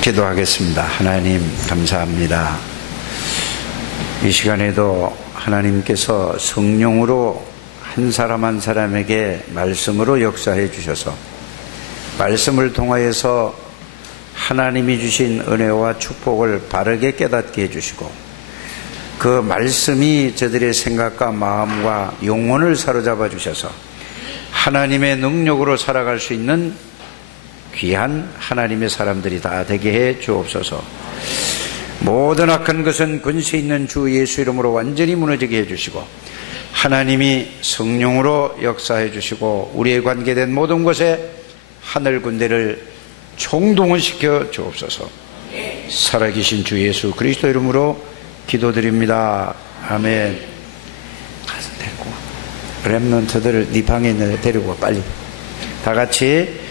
기도하겠습니다. 하나님 감사합니다. 이 시간에도 하나님께서 성령으로 한 사람 한 사람에게 말씀으로 역사해 주셔서 말씀을 통하여서 하나님이 주신 은혜와 축복을 바르게 깨닫게 해주시고 그 말씀이 저들의 생각과 마음과 영혼을 사로잡아 주셔서 하나님의 능력으로 살아갈 수 있는 귀한 하나님의 사람들이 다 되게 해 주옵소서. 모든 악한 것은 권세 있는 주 예수 이름으로 완전히 무너지게 해주시고 하나님이 성령으로 역사해 주시고 우리에 관계된 모든 것에 하늘 군대를 총동원시켜 주옵소서. 살아계신 주 예수 그리스도 이름으로 기도드립니다. 아멘. 가서 데리고 와. 랩런트들을 네 방에 있는 데리고 와 빨리. 다 같이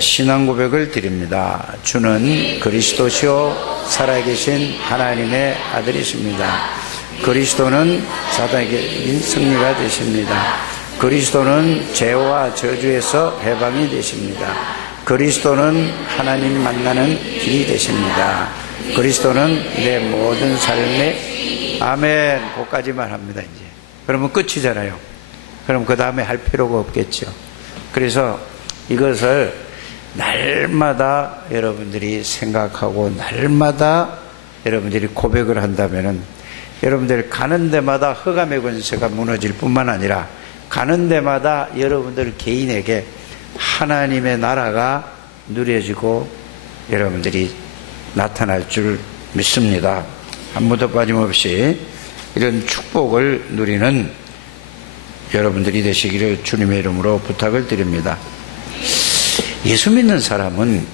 신앙 고백을 드립니다. 주는 그리스도시요 살아계신 하나님의 아들이십니다. 그리스도는 사단에게 승리가 되십니다. 그리스도는 죄와 저주에서 해방이 되십니다. 그리스도는 하나님 만나는 길이 되십니다. 그리스도는 내 모든 삶의 아멘. 그것까지만 합니다. 이제 그러면 끝이잖아요. 그럼 그 다음에 할 필요가 없겠죠. 그래서 이것을 날마다 여러분들이 생각하고 날마다 여러분들이 고백을 한다면은 여러분들이 가는 데마다 흑암의 권세가 무너질 뿐만 아니라 가는 데마다 여러분들 개인에게 하나님의 나라가 누려지고 여러분들이 나타날 줄 믿습니다. 한 번도 빠짐없이 이런 축복을 누리는 여러분들이 되시기를 주님의 이름으로 부탁을 드립니다. 예수 믿는 사람은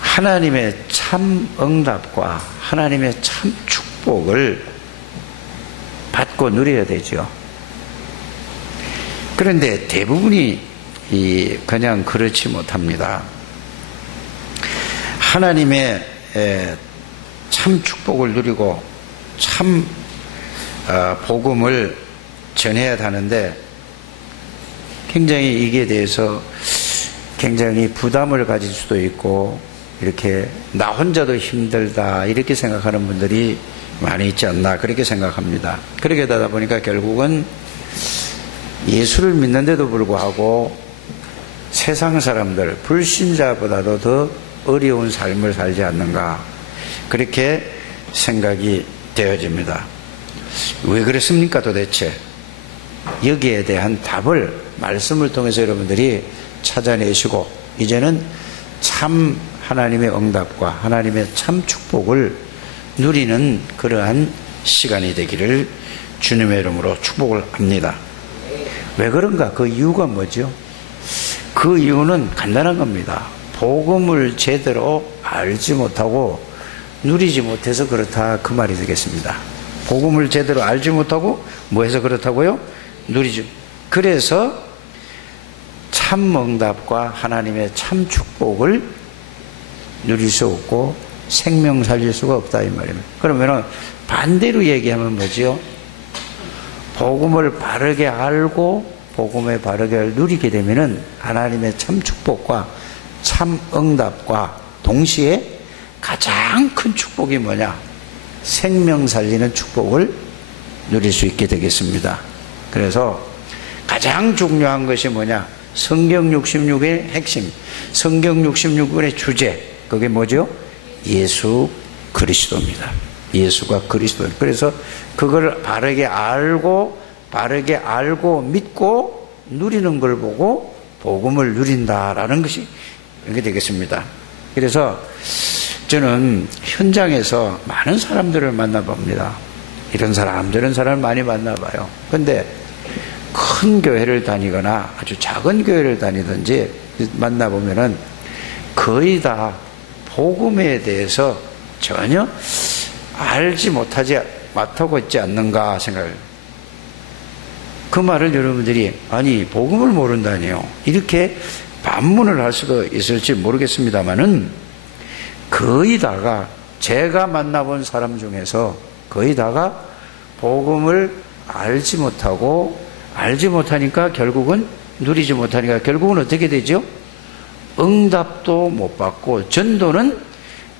하나님의 참 응답과 하나님의 참 축복을 받고 누려야 되죠. 그런데 대부분이 그냥 그렇지 못합니다. 하나님의 참 축복을 누리고 참 복음을 전해야 하는데 굉장히 이게 대해서 굉장히 부담을 가질 수도 있고 이렇게 나 혼자도 힘들다 이렇게 생각하는 분들이 많이 있지 않나 그렇게 생각합니다. 그렇게 되다 보니까 결국은 예수를 믿는데도 불구하고 세상 사람들 불신자보다도 더 어려운 삶을 살지 않는가 그렇게 생각이 되어집니다. 왜 그렇습니까 도대체? 여기에 대한 답을 말씀을 통해서 여러분들이 찾아내시고 이제는 참 하나님의 응답과 하나님의 참 축복을 누리는 그러한 시간이 되기를 주님의 이름으로 축복을 합니다. 왜 그런가? 그 이유가 뭐죠? 그 이유는 간단한 겁니다. 복음을 제대로 알지 못하고 누리지 못해서 그렇다 그 말이 되겠습니다. 복음을 제대로 알지 못하고 뭐해서 그렇다고요? 누리지. 그래서 참 응답과 하나님의 참 축복을 누릴 수 없고 생명 살릴 수가 없다 이 말입니다. 그러면 반대로 얘기하면 뭐지요? 복음을 바르게 알고 복음에 바르게 누리게 되면은 하나님의 참 축복과 참 응답과 동시에 가장 큰 축복이 뭐냐? 생명 살리는 축복을 누릴 수 있게 되겠습니다. 그래서 가장 중요한 것이 뭐냐? 성경 66의 핵심, 성경 66권의 주제, 그게 뭐죠? 예수 그리스도입니다. 예수가 그리스도. 그래서 그걸 바르게 알고 믿고 누리는 걸 보고 복음을 누린다라는 것이 이렇게 되겠습니다. 그래서 저는 현장에서 많은 사람들을 만나봅니다. 이런 사람, 저런 사람을 많이 만나봐요. 근데 큰 교회를 다니거나 아주 작은 교회를 다니든지 만나보면은 거의 다 복음에 대해서 전혀 알지 못하고 있지 않는가 생각해요. 그 말을 여러분들이 아니 복음을 모른다니요 이렇게 반문을 할 수도 있을지 모르겠습니다만은 거의 다가 제가 만나본 사람 중에서 거의 다가 복음을 알지 못하니까 결국은 누리지 못하니까 결국은 어떻게 되죠? 응답도 못 받고 전도는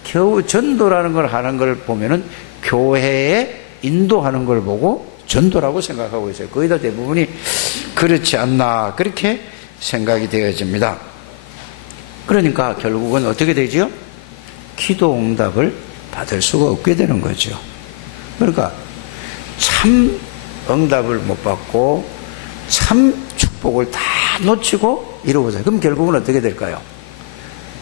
겨우 전도라는 걸 하는 걸 보면은 교회에 인도하는 걸 보고 전도라고 생각하고 있어요. 거의 다 대부분이 그렇지 않나 그렇게 생각이 되어집니다. 그러니까 결국은 어떻게 되죠? 기도 응답을 받을 수가 없게 되는 거죠. 그러니까 참 응답을 못 받고 참 축복을 다 놓치고 이러고서 그럼 결국은 어떻게 될까요?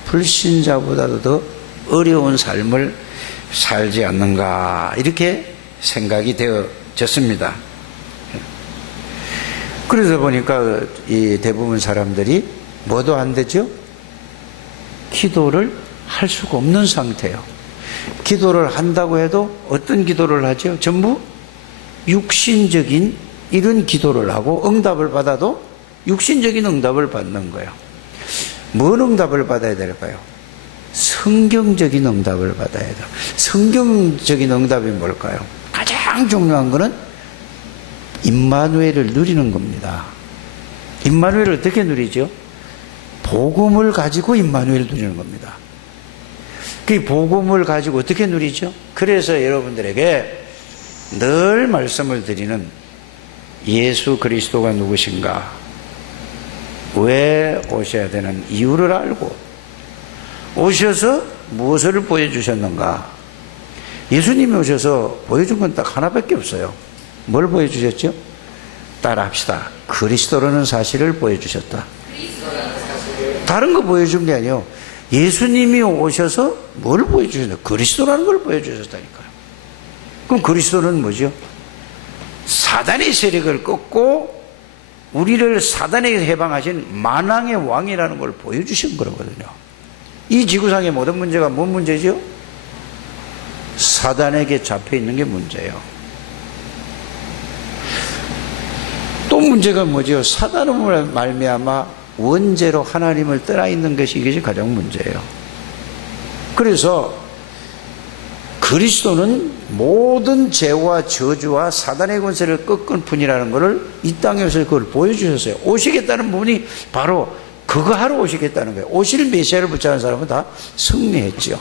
불신자보다도 더 어려운 삶을 살지 않는가 이렇게 생각이 되어졌습니다. 그러다 보니까 이 대부분 사람들이 뭐도 안 되죠? 기도를 할 수가 없는 상태예요. 기도를 한다고 해도 어떤 기도를 하죠? 전부 육신적인 이런 기도를 하고 응답을 받아도 육신적인 응답을 받는 거예요. 뭔 응답을 받아야 될까요? 성경적인 응답을 받아야 돼요. 성경적인 응답이 뭘까요? 가장 중요한 거는 임마누엘을 누리는 겁니다. 임마누엘을 어떻게 누리죠? 복음을 가지고 임마누엘을 누리는 겁니다. 그 복음을 가지고 어떻게 누리죠? 그래서 여러분들에게 늘 말씀을 드리는 예수 그리스도가 누구신가? 왜 오셔야 되는 이유를 알고 오셔서 무엇을 보여주셨는가? 예수님이 오셔서 보여준 건 딱 하나밖에 없어요. 뭘 보여주셨죠? 따라합시다. 그리스도라는 사실을 보여주셨다. 다른 거 보여준 게 아니에요. 예수님이 오셔서 뭘 보여주셨나? 그리스도라는 걸 보여주셨다니까요. 그럼 그리스도는 뭐죠? 사단의 세력을 꺾고 우리를 사단에게 해방하신 만왕의 왕이라는 걸 보여주신 거거든요. 이 지구상의 모든 문제가 뭔 문제죠? 사단에게 잡혀있는 게 문제예요. 또 문제가 뭐죠? 사단으로 말미암아 원죄로 하나님을 떠나있는 것이 이것이 가장 문제예요. 그래서 그리스도는 모든 죄와 저주와 사단의 권세를 꺾은 분이라는 것을 이 땅에 오셔서 그걸 보여주셨어요. 오시겠다는 분이 바로 그거 하러 오시겠다는 거예요. 오실 메시아를 붙잡은 사람은 다 승리했죠.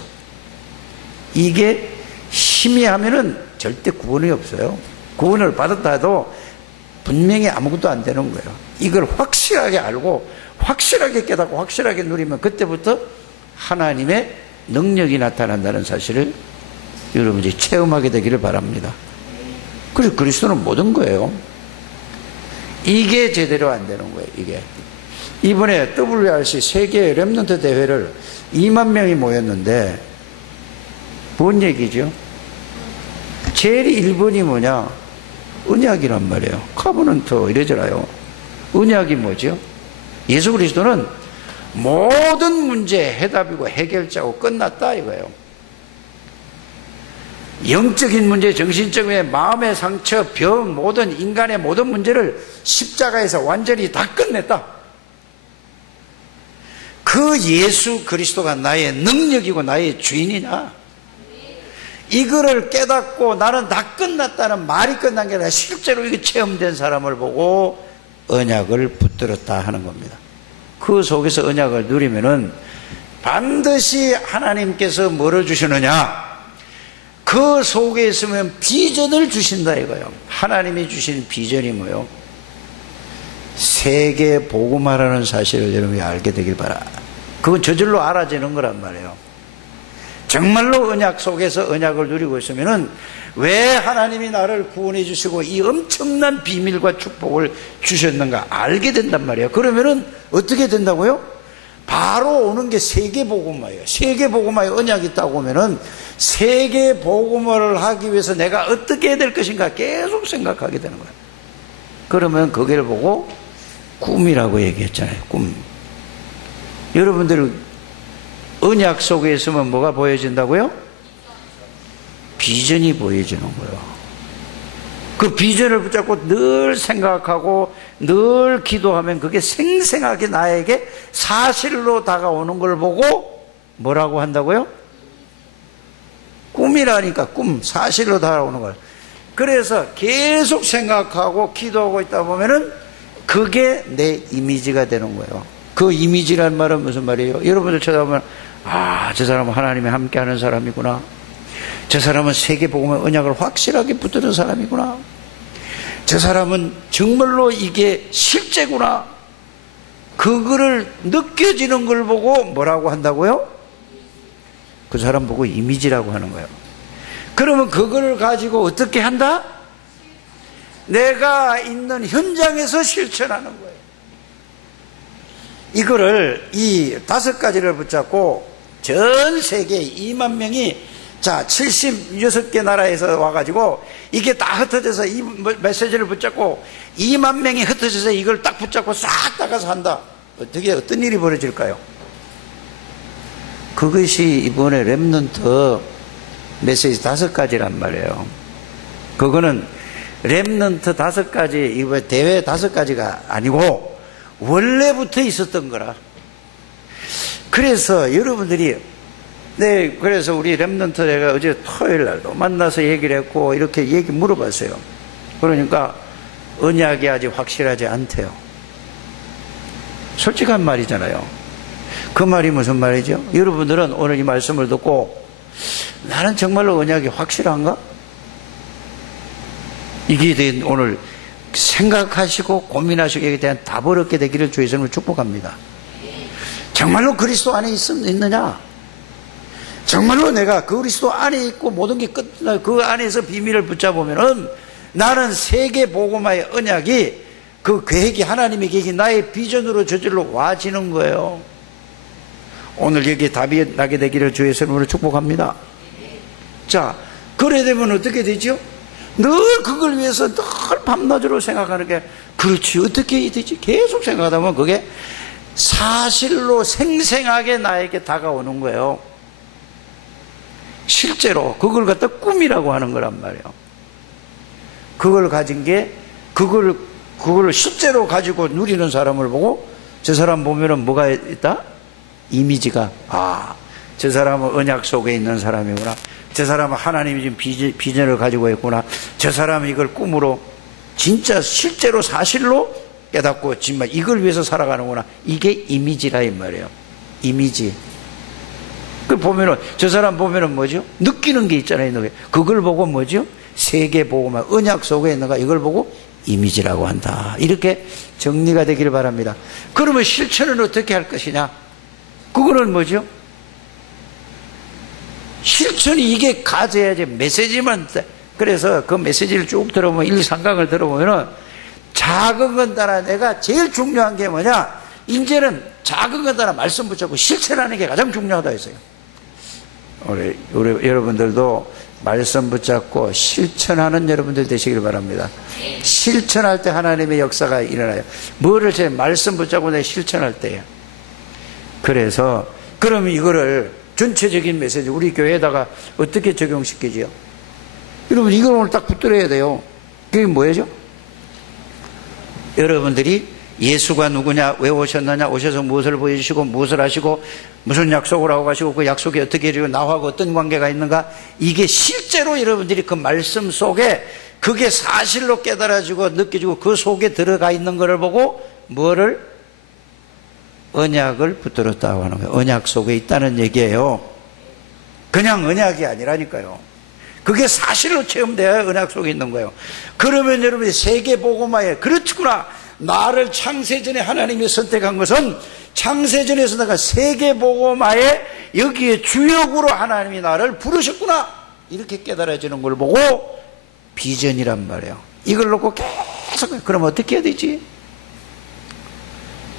이게 희미하면은 절대 구원이 없어요. 구원을 받았다 해도 분명히 아무것도 안 되는 거예요. 이걸 확실하게 알고 확실하게 깨닫고 확실하게 누리면 그때부터 하나님의 능력이 나타난다는 사실을 여러분이 체험하게 되기를 바랍니다. 그래서 그리스도는 모든 거예요. 이게 제대로 안 되는 거예요. 이게 이번에 WRC 세계 렘넌트 대회를 2만 명이 모였는데 뭔 얘기죠? 제일 1번이 뭐냐? 언약이란 말이에요. 카버넌트 이러잖아요. 언약이 뭐죠? 예수 그리스도는 모든 문제의 해답이고 해결자고 끝났다 이거예요. 영적인 문제, 정신적인 문제, 마음의 상처, 병, 모든 인간의 모든 문제를 십자가에서 완전히 다 끝냈다. 그 예수 그리스도가 나의 능력이고 나의 주인이냐? 이거를 깨닫고 나는 다 끝났다는 말이 끝난 게 아니라 실제로 이게 체험된 사람을 보고 언약을 붙들었다 하는 겁니다. 그 속에서 언약을 누리면은 반드시 하나님께서 뭐를 주시느냐? 그 속에 있으면 비전을 주신다 이거예요. 하나님이 주신 비전이 뭐예요? 세계 복음화라는 사실을 여러분이 알게 되길 바라. 그건 저절로 알아지는 거란 말이에요. 정말로 언약 속에서 언약을 누리고 있으면은 왜 하나님이 나를 구원해 주시고 이 엄청난 비밀과 축복을 주셨는가 알게 된단 말이에요. 그러면은 어떻게 된다고요? 바로 오는 게 세계복음화예요. 세계복음화에 언약이 있다고 하면은 세계복음화를 하기 위해서 내가 어떻게 해야 될 것인가 계속 생각하게 되는 거예요. 그러면 거기를 보고 꿈이라고 얘기했잖아요. 꿈. 여러분들 언약 속에 있으면 뭐가 보여진다고요? 비전이 보여지는 거예요. 그 비전을 붙잡고 늘 생각하고 늘 기도하면 그게 생생하게 나에게 사실로 다가오는 걸 보고 뭐라고 한다고요? 꿈이라니까 꿈, 사실로 다가오는 걸. 그래서 계속 생각하고 기도하고 있다 보면은 그게 내 이미지가 되는 거예요. 그 이미지란 말은 무슨 말이에요? 여러분들 쳐다보면 아, 저 사람은 하나님이 함께하는 사람이구나. 저 사람은 세계복음의 언약을 확실하게 붙드는 사람이구나. 저 사람은 정말로 이게 실제구나. 그거를 느껴지는 걸 보고 뭐라고 한다고요? 그 사람 보고 이미지라고 하는 거예요. 그러면 그걸 가지고 어떻게 한다? 내가 있는 현장에서 실천하는 거예요. 이거를 이 5가지를 붙잡고 전 세계 2만 명이 자 76개 나라에서 와가지고 이게 다 흩어져서 이 메시지를 붙잡고 2만 명이 흩어져서 이걸 딱 붙잡고 싹 나가서 한다. 어떻게 어떤 일이 벌어질까요? 그것이 이번에 렘넌트 메시지 5가지란 말이에요. 그거는 렘넌트 5가지, 이번 대회 5가지가 아니고 원래부터 있었던 거라. 그래서 여러분들이 네, 그래서 우리 렘넌트 내가 어제 토요일 날도 만나서 얘기를 했고 이렇게 얘기 물어봤어요. 그러니까 언약이 아직 확실하지 않대요. 솔직한 말이잖아요. 그 말이 무슨 말이죠? 여러분들은 오늘 이 말씀을 듣고 나는 정말로 언약이 확실한가? 이게 오늘 생각하시고 고민하시고 여기에 대한 답을 얻게 되기를 주의 이름으로 축복합니다. 정말로 그리스도 안에 있느냐? 정말로 내가 그리스도 안에 있고 모든 게 끝나 그 안에서 비밀을 붙잡으면은 나는 세계 복음화의 언약이 그 계획이 하나님의 계획이 나의 비전으로 저절로 와지는 거예요. 오늘 여기에 답이 나게 되기를 주의 이름으로 축복합니다. 자, 그래 되면 어떻게 되죠? 늘 그걸 위해서 늘 밤낮으로 생각하는 게 그렇지 어떻게 되지? 계속 생각하다 보면 그게 사실로 생생하게 나에게 다가오는 거예요. 실제로 그걸 갖다 꿈이라고 하는 거란 말이에요. 그걸 가진 게 그걸 실제로 가지고 누리는 사람을 보고 저 사람 보면은 뭐가 있다? 이미지가 저 사람은 언약 속에 있는 사람이구나. 저 사람은 하나님이 지금 비전을 가지고 있구나. 저 사람은 이걸 꿈으로 진짜 실제로 사실로 깨닫고 정말 이걸 위해서 살아가는구나. 이게 이미지라 이 말이에요. 이미지. 그 보면은 저 사람 보면은 뭐죠? 느끼는 게 있잖아요. 그걸 보고 뭐죠? 세계 보고만 언약 속에 있는가 이걸 보고 이미지라고 한다. 이렇게 정리가 되기를 바랍니다. 그러면 실천은 어떻게 할 것이냐? 그거는 뭐죠? 실천이 이게 가져야지 메시지만 그래서 그 메시지를 쭉 들어보면 1, 3강을 들어보면은 작은 건 따라 내가 제일 중요한 게 뭐냐? 이제는 작은 건 따라 말씀 붙잡고 실천하는 게 가장 중요하다 했어요. 우리 여러분들도 말씀 붙잡고 실천하는 여러분들 되시길 바랍니다. 실천할 때 하나님의 역사가 일어나요. 뭐를 제 말씀 붙잡고 내가 실천할 때예요. 그래서 그러면 이거를 전체적인 메시지 우리 교회에다가 어떻게 적용시키지요? 여러분 이걸 오늘 딱 붙들어야 돼요. 그게 뭐예요? 여러분들이 예수가 누구냐, 왜 오셨느냐, 오셔서 무엇을 보여주시고 무엇을 하시고 무슨 약속을 하고 가시고 그 약속이 어떻게 이루고 나하고 어떤 관계가 있는가, 이게 실제로 여러분들이 그 말씀 속에 그게 사실로 깨달아지고 느껴지고 그 속에 들어가 있는 것을 보고 뭐를? 언약을 붙들었다고 하는 거예요. 언약 속에 있다는 얘기예요. 그냥 언약이 아니라니까요. 그게 사실로 체험돼야 언약 속에 있는 거예요. 그러면 여러분이 세계복음화에 그렇구나, 나를 창세전에 하나님이 선택한 것은 창세전에서 내가 세계복음화에 여기에 주역으로 하나님이 나를 부르셨구나, 이렇게 깨달아지는 걸 보고 비전이란 말이에요. 이걸 놓고 계속 그럼 어떻게 해야 되지?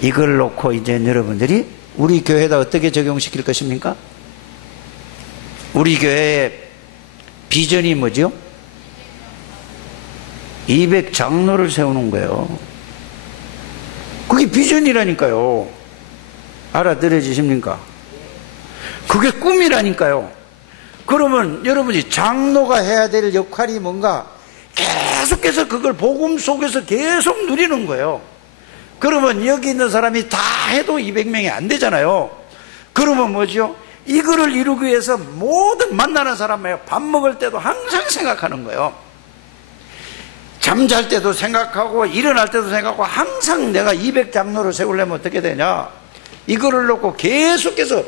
이걸 놓고 이제 여러분들이 우리 교회에다 어떻게 적용시킬 것입니까? 우리 교회의 비전이 뭐죠? 200장로를 세우는 거예요. 그게 비전이라니까요. 알아들어지십니까? 그게 꿈이라니까요. 그러면 여러분이 장로가 해야 될 역할이 뭔가 계속해서 그걸 복음 속에서 계속 누리는 거예요. 그러면 여기 있는 사람이 다 해도 200명이 안 되잖아요. 그러면 뭐죠? 이거를 이루기 위해서 모든 만나는 사람에 밥 먹을 때도 항상 생각하는 거예요. 잠잘 때도 생각하고 일어날 때도 생각하고 항상 내가 200장로를 세우려면 어떻게 되냐? 이거를 놓고 계속해서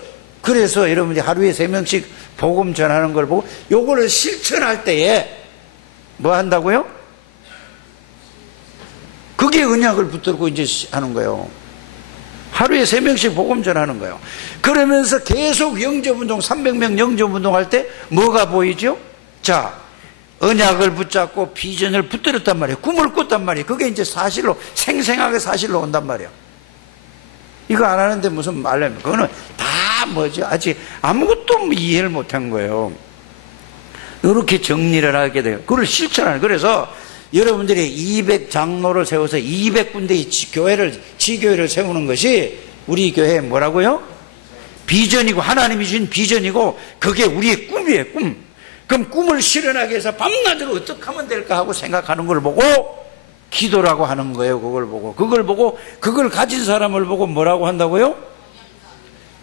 그래서 여러분들이 하루에 3명씩 복음 전하는 걸 보고 요거를 실천할 때에 뭐 한다고요? 그게 언약을 붙들고 이제 하는 거예요. 하루에 3명씩 복음 전하는 거예요. 그러면서 계속 영접운동, 300명 영접운동 할 때 뭐가 보이죠? 자, 언약을 붙잡고 비전을 붙들었단 말이에요. 꿈을 꿨단 말이에요. 그게 이제 사실로, 생생하게 사실로 온단 말이에요. 이거 안 하는데 무슨 말하면, 그거는 다 뭐죠? 아직 아무것도 이해를 못한 거예요. 이렇게 정리를 하게 돼요. 그걸 실천하는. 그래서 여러분들이 200장로를 세워서 200군데의 지교회를 세우는 것이 우리 교회의 뭐라고요? 비전이고, 하나님이 주신 비전이고, 그게 우리의 꿈이에요, 꿈. 그럼 꿈을 실현하기 위해서 밤낮으로 어떻게 하면 될까 하고 생각하는 걸 보고 기도라고 하는 거예요. 그걸 보고 그걸 가진 사람을 보고 뭐라고 한다고요?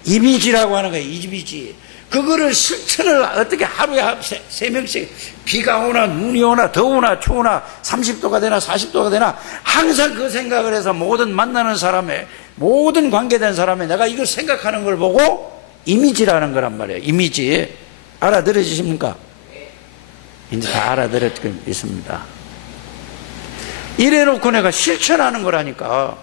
이미지라고 하는 거예요. 이미지. 그거를 실천을 어떻게 하루에 3명씩 비가 오나 눈이 오나 더우나 추우나 30도가 되나 40도가 되나 항상 그 생각을 해서 모든 만나는 사람의 모든 관계된 사람의 내가 이걸 생각하는 걸 보고 이미지라는 거란 말이에요. 이미지. 알아들으십니까? 이제 다 알아들었고 있습니다. 이래놓고 내가 실천하는 거라니까.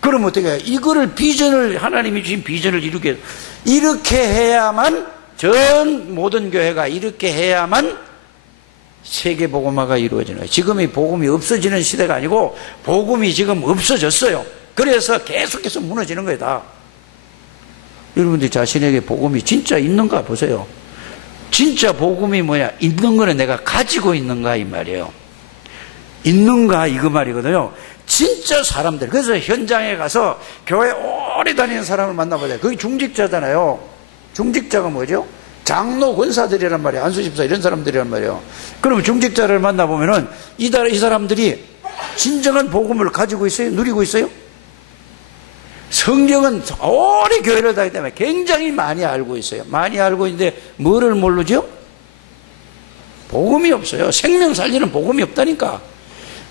그럼 어떻게 해요? 이거를 비전을, 하나님이 주신 비전을 이렇게 해야만 전 모든 교회가 이렇게 해야만 세계 복음화가 이루어지는 거예요. 지금 이 복음이 없어지는 시대가 아니고 복음이 지금 없어졌어요. 그래서 계속해서 무너지는 거예요, 다. 여러분들 자신에게 복음이 진짜 있는가 보세요. 진짜 복음이 뭐냐? 있는 거는 내가 가지고 있는가 이 말이에요. 있는가 이거 말이거든요. 진짜 사람들. 그래서 현장에 가서 교회 오래 다니는 사람을 만나봐야 그게 중직자잖아요. 중직자가 뭐죠? 장로 권사들이란 말이에요. 안수집사 이런 사람들이란 말이에요. 그러면 중직자를 만나보면은 이 사람들이 진정한 복음을 가지고 있어요? 누리고 있어요? 성경은 오래 교회를 다니기 때문에 굉장히 많이 알고 있어요. 많이 알고 있는데 뭐를 모르죠? 복음이 없어요. 생명 살리는 복음이 없다니까.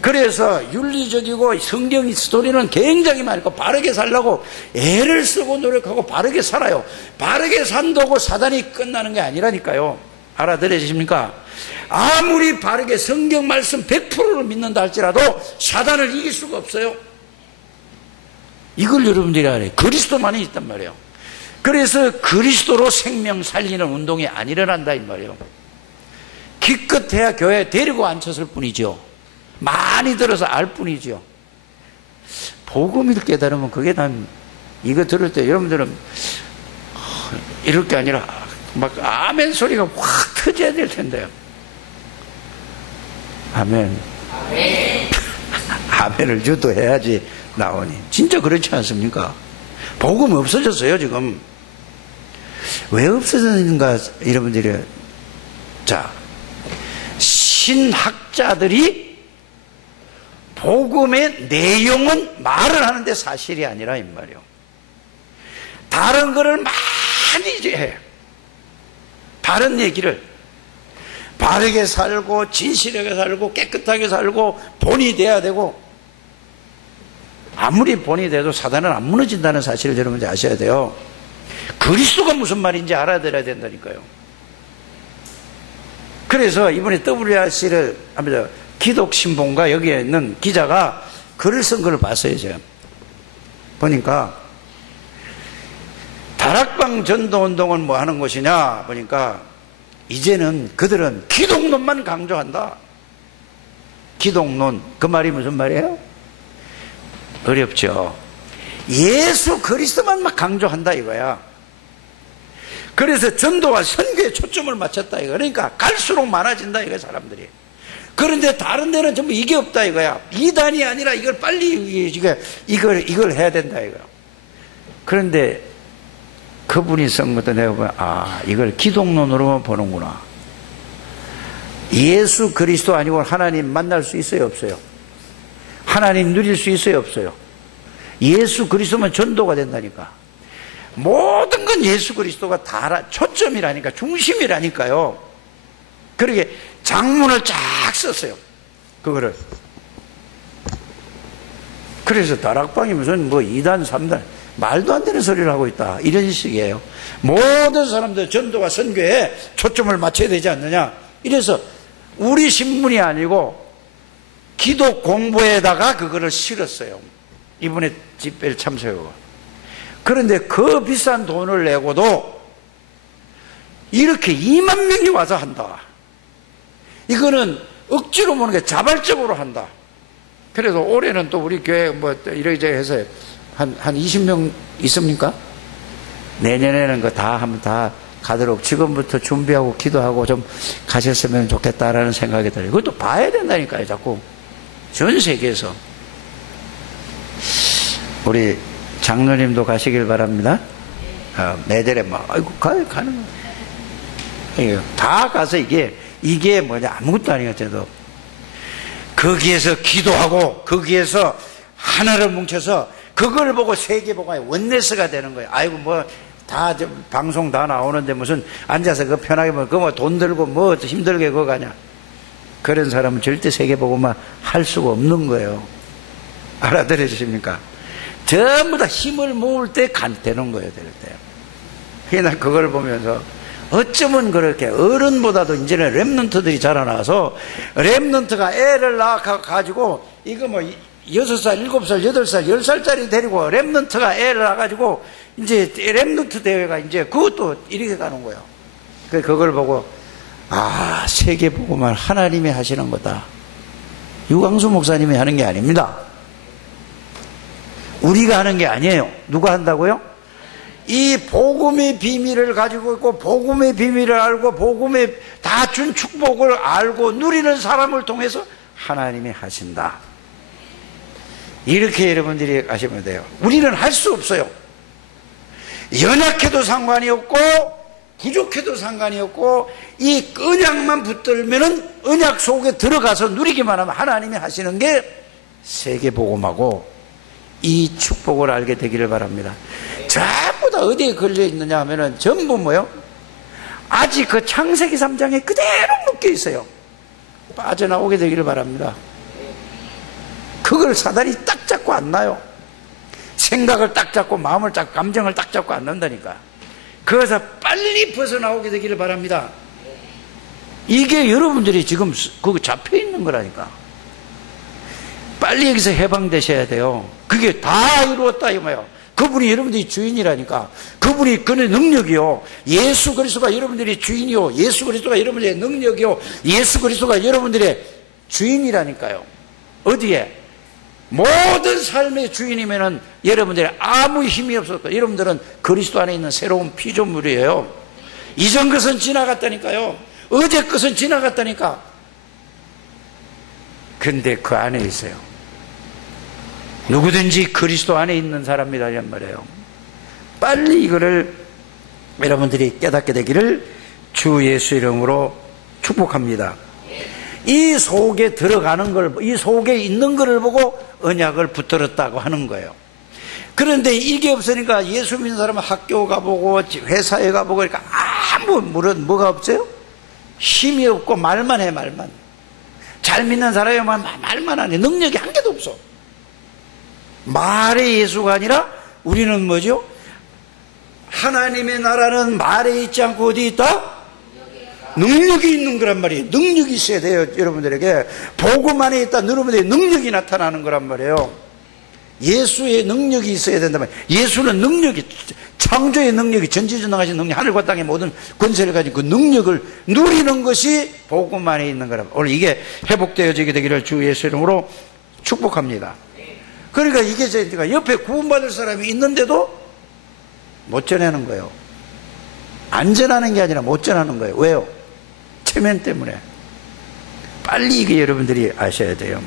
그래서 윤리적이고 성경 스토리는 굉장히 많고 바르게 살려고 애를 쓰고 노력하고 바르게 살아요. 바르게 산다고 사단이 끝나는 게 아니라니까요. 알아들으십니까? 아무리 바르게 성경 말씀 100%를 믿는다 할지라도 사단을 이길 수가 없어요. 이걸 여러분들이 알아요. 그리스도만이 있단 말이에요. 그래서 그리스도로 생명 살리는 운동이 안 일어난다 이 말이에요. 기껏해야 교회에 데리고 앉혔을 뿐이죠. 많이 들어서 알 뿐이죠. 복음을 깨달으면 그게 난 이거 들을 때 여러분들은 이럴 게 아니라 막 아멘 소리가 확 터져야 될 텐데요. 아멘. 아멘. 아멘을 주도해야지 나오니. 진짜 그렇지 않습니까? 복음 없어졌어요 지금. 왜 없어졌는가 여러분들이. 자, 신학자들이 복음의 내용은 말을 하는데 사실이 아니라 이 말이에요. 다른 거를 많이 이제 해. 다른 얘기를 바르게 살고 진실하게 살고 깨끗하게 살고 본이 돼야 되고, 아무리 본이 돼도 사단은 안 무너진다는 사실을 여러분들 아셔야 돼요. 그리스도가 무슨 말인지 알아들어야 된다니까요. 그래서 이번에 WRC를 하면서 기독신봉가 여기에 있는 기자가 글을 쓴 걸 봤어요. 제가 보니까 다락방 전도운동은 뭐 하는 것이냐 보니까 이제는 그들은 기독론만 강조한다. 기독론, 그 말이 무슨 말이에요? 어렵죠. 예수 그리스도만 막 강조한다 이거야. 그래서 전도와 선교에 초점을 맞췄다 이거. 그러니까 갈수록 많아진다 이거 사람들이. 그런데 다른 데는 전부 이게 없다 이거야. 이단이 아니라 이걸 빨리 이걸 해야 된다 이거. 그런데 그분이 쓴 것도 내가 보면 이걸 기독론으로만 보는구나. 예수 그리스도 아니고 하나님 만날 수 있어요 없어요? 하나님 누릴 수 있어요 없어요? 예수 그리스도만 전도가 된다니까. 모든 건 예수 그리스도가 다 초점이라니까, 중심이라니까요. 그러게 장문을 쫙 썼어요 그거를. 그래서 다락방이 무슨 뭐 2단 3단 말도 안 되는 소리를 하고 있다. 이런 식이에요. 모든 사람들 전도와 선교에 초점을 맞춰야 되지 않느냐. 이래서 우리 신문이 아니고 기독 공부에다가 그거를 실었어요. 이번에 집회를 참석하고. 그런데 그 비싼 돈을 내고도 이렇게 2만 명이 와서 한다. 이거는 억지로 보는 게 자발적으로 한다. 그래서 올해는 또 우리 교회 뭐 이러저러 해서 한 20명 있습니까? 내년에는 그 다 하면 다 가도록 지금부터 준비하고 기도하고 좀 가셨으면 좋겠다라는 생각이 들어요. 그것도 봐야 된다니까요, 자꾸. 전 세계에서. 우리 장로님도 가시길 바랍니다. 매절에 막, 아이고, 가는 거예요. 다 가서 이게 뭐냐, 아무것도 아니겠죠. 거기에서 기도하고, 거기에서 하나를 뭉쳐서, 그걸 보고 세계복음의 원네스가 되는 거예요. 아이고, 뭐, 다, 방송 다 나오는데 무슨, 앉아서 그 편하게 뭐, 그거 돈 들고 뭐, 힘들게 그거 가냐. 그런 사람은 절대 세계복음만 할 수가 없는 거예요. 알아들으십니까? 전부 다 힘을 모을 때 되는 거예요, 될 때. 그러나 그걸 보면서 어쩌면 그렇게 어른보다도 이제는 랩런트들이 자라나서 랩런트가 애를 낳아가지고 이거 뭐 6살, 7살, 8살, 10살짜리 데리고 랩런트가 애를 낳아가지고 이제 랩런트 대회가 이제 그것도 이렇게 가는 거예요. 그걸 보고 아, 세계복음을 하나님이 하시는 거다. 유광수 목사님이 하는 게 아닙니다. 우리가 하는 게 아니에요. 누가 한다고요? 이 복음의 비밀을 가지고 있고 복음의 비밀을 알고 복음의 다 준 축복을 알고 누리는 사람을 통해서 하나님이 하신다. 이렇게 여러분들이 하시면 돼요. 우리는 할 수 없어요. 연약해도 상관이 없고 부족해도 상관이 없고 이 언약만 붙들면은 언약 속에 들어가서 누리기만 하면 하나님이 하시는 게 세계복음하고 이 축복을 알게 되기를 바랍니다. 전부 다 어디에 걸려 있느냐 하면은 전부 뭐요? 아직 그 창세기 3장에 그대로 묶여 있어요. 빠져나오게 되기를 바랍니다. 그걸 사단이 딱 잡고 안 나요. 생각을 딱 잡고 마음을 딱 감정을 딱 잡고 안 난다니까. 그래서 빨리 벗어나오게 되기를 바랍니다. 이게 여러분들이 지금 그거 잡혀 있는 거라니까. 빨리 여기서 해방되셔야 돼요. 그게 다 이루었다 이 말이에요. 그분이 여러분들이 주인이라니까. 그분이 그의 능력이요. 예수 그리스도가 여러분들이 주인이요. 예수 그리스도가 여러분들의 능력이요. 예수 그리스도가 여러분들의 주인이라니까요. 어디에? 모든 삶의 주인이면은 여러분들이 아무 힘이 없었고 여러분들은 그리스도 안에 있는 새로운 피조물이에요. 이전 것은 지나갔다니까요. 어제 것은 지나갔다니까. 근데 그 안에 있어요. 누구든지 그리스도 안에 있는 사람이다 이란 말이에요. 빨리 이거를 여러분들이 깨닫게 되기를 주 예수 이름으로 축복합니다. 이 속에 들어가는 걸, 이 속에 있는 것을 보고 언약을 붙들었다고 하는 거예요. 그런데 이게 없으니까 예수 믿는 사람은 학교 가보고 회사에 가보고 그러니까 아무 뭐가 없어요? 힘이 없고 말만 해. 말만. 잘 믿는 사람이면 말만 하네. 능력이 한 개도 없어. 말의 예수가 아니라 우리는 뭐죠? 하나님의 나라는 말에 있지 않고 어디 있다? 능력이 있는 거란 말이에요. 능력이 있어야 돼요. 여러분들에게 복음 안에 있다. 여러분들의 능력이 나타나는 거란 말이에요. 예수의 능력이 있어야 된단 말이에요. 예수는 능력이, 창조의 능력이, 전지전능하신 능력, 하늘과 땅의 모든 권세를 가진 그 능력을 누리는 것이 복음 안에 있는 거란 말이에요. 오늘 이게 회복되어지게 되기를 주 예수 이름으로 축복합니다. 그러니까 이게 제가 옆에 구원받을 사람이 있는데도 못 전하는 거예요. 안 전하는 게 아니라 못 전하는 거예요. 왜요? 체면 때문에. 빨리 이게 여러분들이 아셔야 돼요.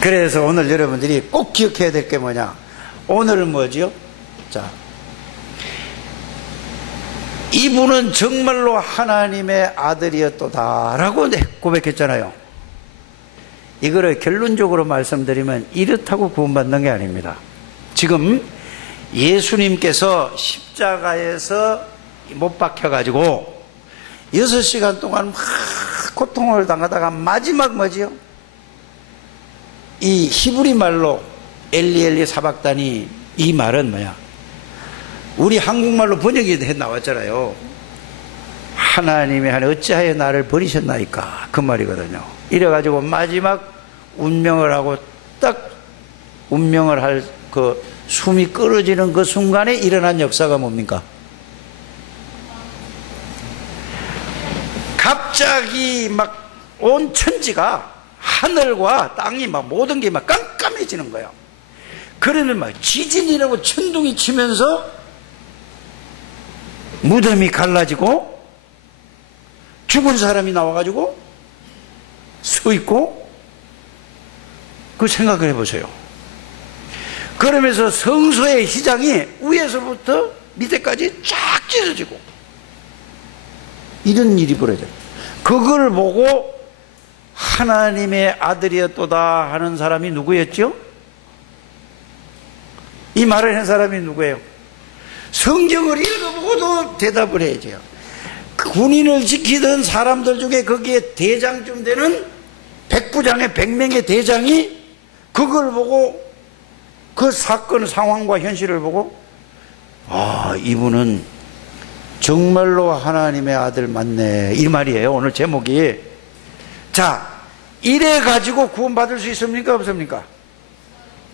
그래서 오늘 여러분들이 꼭 기억해야 될 게 뭐냐? 오늘은 뭐지요? 자, 이분은 정말로 하나님의 아들이었도다라고 고백했잖아요. 이거를 결론적으로 말씀드리면 이렇다고 구원받는 게 아닙니다. 지금 예수님께서 십자가에서 못 박혀가지고 6시간 동안 막 고통을 당하다가 마지막 뭐지요? 이 히브리 말로 엘리 사박다니, 이 말은 뭐야? 우리 한국말로 번역이 해 나왔잖아요. 하나님의 하나님 어찌하여 나를 버리셨나이까, 그 말이거든요. 이래가지고 마지막 운명을 하고 딱 운명을 할 그 숨이 끊어지는 그 순간에 일어난 역사가 뭡니까? 갑자기 막 온 천지가, 하늘과 땅이 막 모든 게 막 깜깜해지는 거예요. 그러면 막 지진이라고 천둥이 치면서 무덤이 갈라지고 죽은 사람이 나와가지고 서 있고, 그 생각을 해보세요. 그러면서 성소의 휘장이 위에서부터 밑에까지 쫙 찢어지고 이런 일이 벌어져요. 그걸 보고 하나님의 아들이었도다 하는 사람이 누구였죠? 이 말을 한 사람이 누구예요? 성경을 읽어보고도 대답을 해야죠. 군인을 지키던 사람들 중에 거기에 대장쯤 되는 백부장의 100명의 대장이 그걸 보고, 그 사건 상황과 현실을 보고, 아, 이분은 정말로 하나님의 아들 맞네, 이 말이에요. 오늘 제목이. 자, 이래 가지고 구원받을 수 있습니까, 없습니까?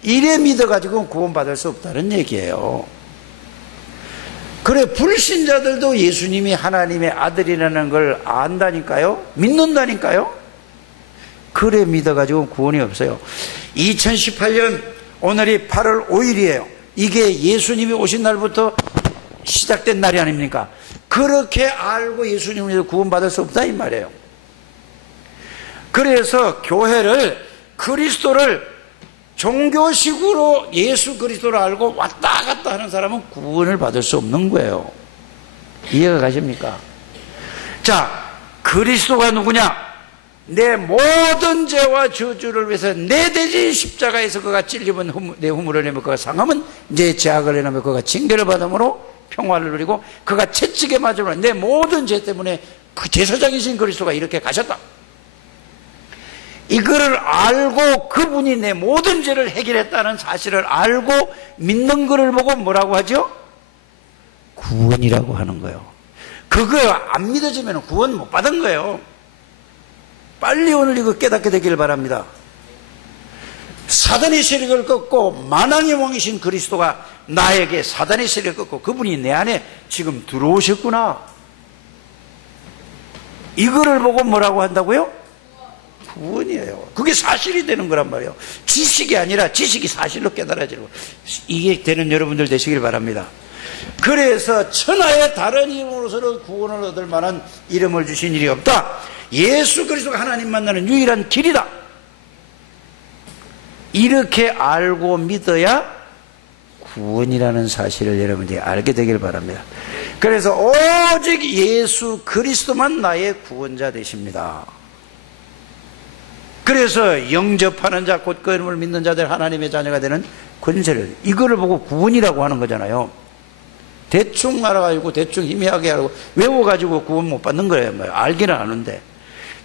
이래 믿어 가지고 구원받을 수 없다는 얘기예요. 그래, 불신자들도 예수님이 하나님의 아들이라는 걸 안다니까요, 믿는다니까요. 그래 믿어가지고 구원이 없어요. 2018년 오늘이 8월 5일이에요. 이게 예수님이 오신 날부터 시작된 날이 아닙니까? 그렇게 알고 예수님을 구원받을 수 없다, 이 말이에요. 그래서 교회를, 그리스도를 종교식으로 예수 그리스도를 알고 왔다 갔다 하는 사람은 구원을 받을 수 없는 거예요. 이해가 가십니까? 자, 그리스도가 누구냐? 내 모든 죄와 저주를 위해서 내 대신 십자가에서 그가 찔리면 내 후물을 내며 그가 상하면 내 죄악을 내며 그가 징계를 받음으로 평화를 누리고, 그가 채찍에 맞으면 내 모든 죄 때문에 그 제사장이신 그리스도가 이렇게 가셨다. 이거를 알고 그분이 내 모든 죄를 해결했다는 사실을 알고 믿는 것을 보고 뭐라고 하죠? 구원이라고 하는 거예요. 그거 안 믿어지면 구원 못 받은 거예요. 빨리 오늘 이거 깨닫게 되길 바랍니다. 사단의 세력을 꺾고 만왕의 왕이신 그리스도가 나에게 사단의 세력을 꺾고 그분이 내 안에 지금 들어오셨구나. 이거를 보고 뭐라고 한다고요? 구원이에요. 그게 사실이 되는 거란 말이에요. 지식이 아니라 지식이 사실로 깨달아지고, 이게 되는 여러분들 되시길 바랍니다. 그래서 천하의 다른 이름으로서는 구원을 얻을 만한 이름을 주신 일이 없다. 예수 그리스도가 하나님 만나는 유일한 길이다. 이렇게 알고 믿어야 구원이라는 사실을 여러분들이 알게 되길 바랍니다. 그래서 오직 예수 그리스도만 나의 구원자 되십니다. 그래서 영접하는 자, 곧 그 이름을 믿는 자들 하나님의 자녀가 되는 권세를, 이거를 보고 구원이라고 하는 거잖아요. 대충 알아가지고 대충 희미하게 알고 외워가지고 구원 못 받는 거예요. 알기는 아는데.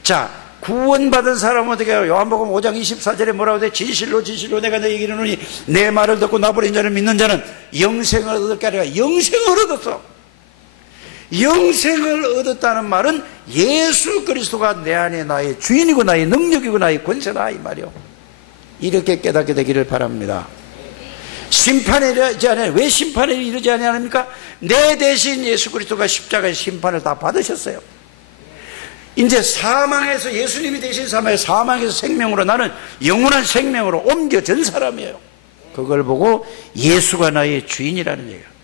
자, 구원받은 사람은 어떻게 해요? 요한복음 5장 24절에 뭐라고 돼? 진실로 진실로 내가 너희에게 이르노니 내 말을 듣고 나버린 자를 믿는 자는 영생을 얻을 게 아니라 영생을 얻었어. 영생을 얻었다는 말은 예수 그리스도가 내 안에 나의 주인이고 나의 능력이고 나의 권세다, 이 말이요. 이렇게 깨닫게 되기를 바랍니다. 심판에 이르지 않아요. 왜 심판에 이르지 않습니까? 내 대신 예수 그리스도가 십자가의 심판을 다 받으셨어요. 이제 사망에서, 예수님이 대신 사망에서 생명으로, 나는 영원한 생명으로 옮겨진 사람이에요. 그걸 보고 예수가 나의 주인이라는 얘기예요.